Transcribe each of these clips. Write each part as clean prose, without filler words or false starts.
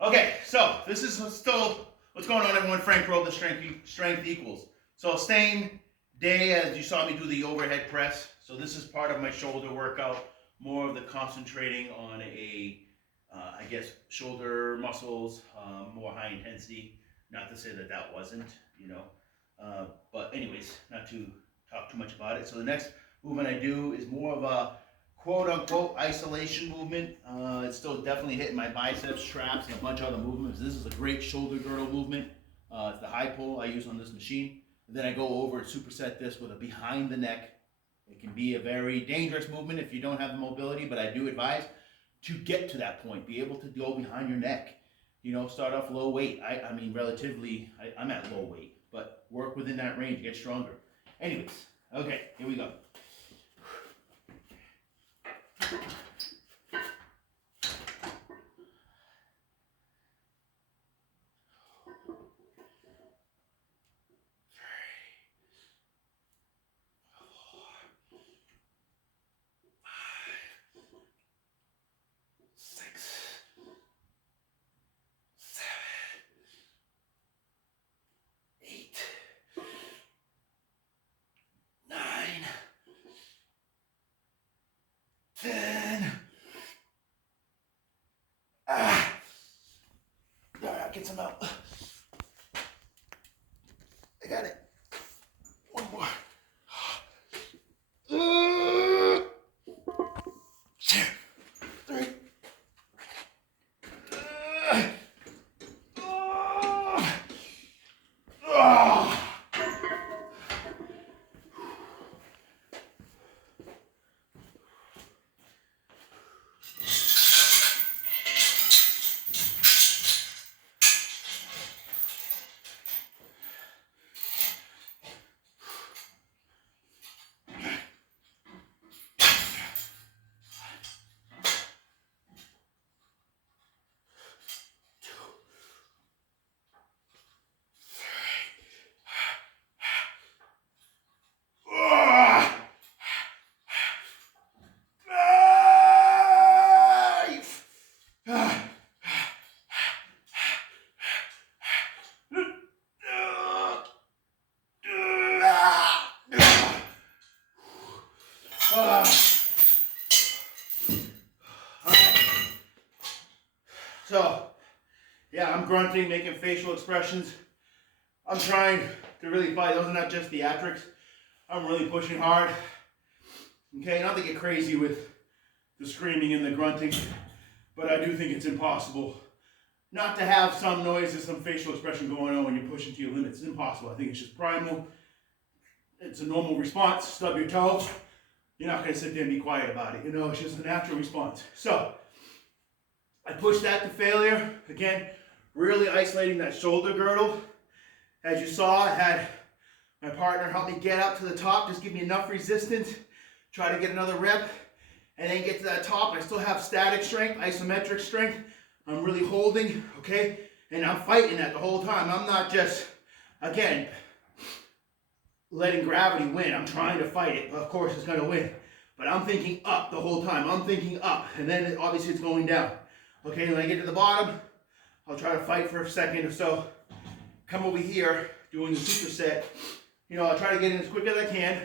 Okay, so this is still what's going on, everyone. Frank Rowe, the Strength Equals. So same day as you saw me do the overhead press. So this is part of my shoulder workout, more of the concentrating on I guess, shoulder muscles, more high intensity. Not to say that that wasn't, you know. But anyways, not to talk too much about it. So the next movement I do is more of a quote unquote isolation movement. It's still definitely hitting my biceps, traps, and a bunch of other movements. This is a great shoulder girdle movement. It's the high pull I use on this machine. And then I go over and superset this with a behind the neck. It can be a very dangerous movement if you don't have the mobility, but I do advise to get to that point, be able to go behind your neck. You know, start off low weight. I mean, relatively, I'm at low weight, but work within that range, get stronger. Anyways, okay, here we go. Get some out. I got it. One more. Two, three. So, yeah, I'm grunting, making facial expressions. I'm trying to really fight. Those are not just theatrics. I'm really pushing hard. Okay, not to get crazy with the screaming and the grunting, but I do think it's impossible not to have some noise or some facial expression going on when you're pushing to your limits. It's impossible. I think it's just primal. It's a normal response. Stub your toe. You're not going to sit there and be quiet about it. You know, it's just a natural response. So, I pushed that to failure. Again, really isolating that shoulder girdle. As you saw, I had my partner help me get up to the top, just give me enough resistance, try to get another rep, and then get to that top. I still have static strength, isometric strength. I'm really holding, okay? And I'm fighting that the whole time. I'm not just, again, letting gravity win. I'm trying to fight it. Of course, it's going to win. But I'm thinking up the whole time. I'm thinking up. And then obviously it's going down. Okay, when I get to the bottom, I'll try to fight for a second or so. Come over here, doing the superset. You know, I'll try to get in as quick as I can.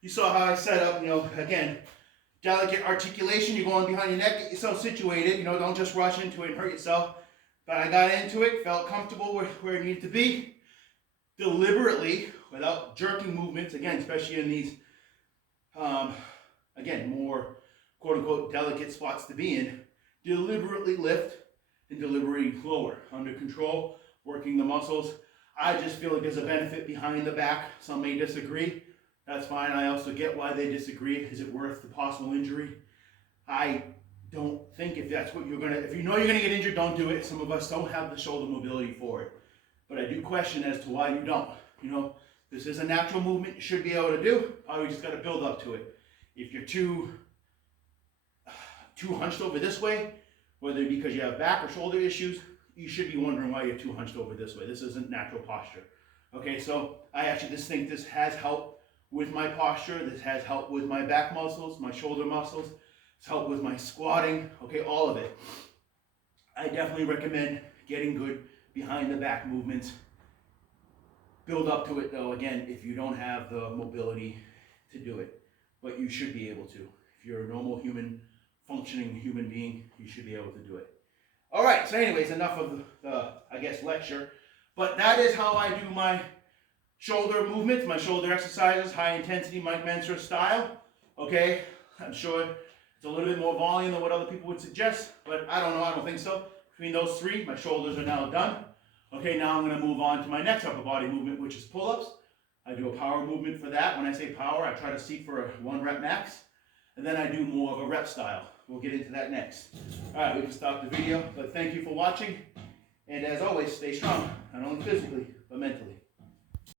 You saw how I set up, you know, again, delicate articulation. You're going behind your neck, get yourself situated. You know, don't just rush into it and hurt yourself. But I got into it, felt comfortable where it needed to be. Deliberately, without jerking movements, again, especially in these, again, more quote-unquote delicate spots to be in, deliberately lift and deliberately lower, under control, working the muscles. I just feel like there's a benefit behind the back. Some may disagree. That's fine. I also get why they disagree. Is it worth the possible injury? I don't think if that's what you're gonna, if you know you're gonna get injured, don't do it. Some of us don't have the shoulder mobility for it. But I do question as to why you don't. You know, this is a natural movement you should be able to do. We just gotta build up to it. If you're too hunched over this way, whether because you have back or shoulder issues, you should be wondering why you're too hunched over this way. This isn't natural posture. Okay, so I actually just think this has helped with my posture. This has helped with my back muscles, my shoulder muscles. It's helped with my squatting. Okay, all of it. I definitely recommend getting good behind the back movements. Build up to it though, again, if you don't have the mobility to do it, but you should be able to. If you're a normal human, functioning human being, you should be able to do it. All right, so anyways, enough of the I guess, lecture, but that is how I do my shoulder movements, my shoulder exercises, high intensity Mike Mentzer style, okay? I'm sure it's a little bit more volume than what other people would suggest, but I don't know, I don't think so. Between those three, my shoulders are now done. Okay, now I'm gonna move on to my next upper body movement, which is pull-ups. I do a power movement for that. When I say power, I try to seek for a 1 rep max, and then I do more of a rep style. We'll get into that next. All right, we can stop the video, but thank you for watching, and as always, stay strong, not only physically, but mentally.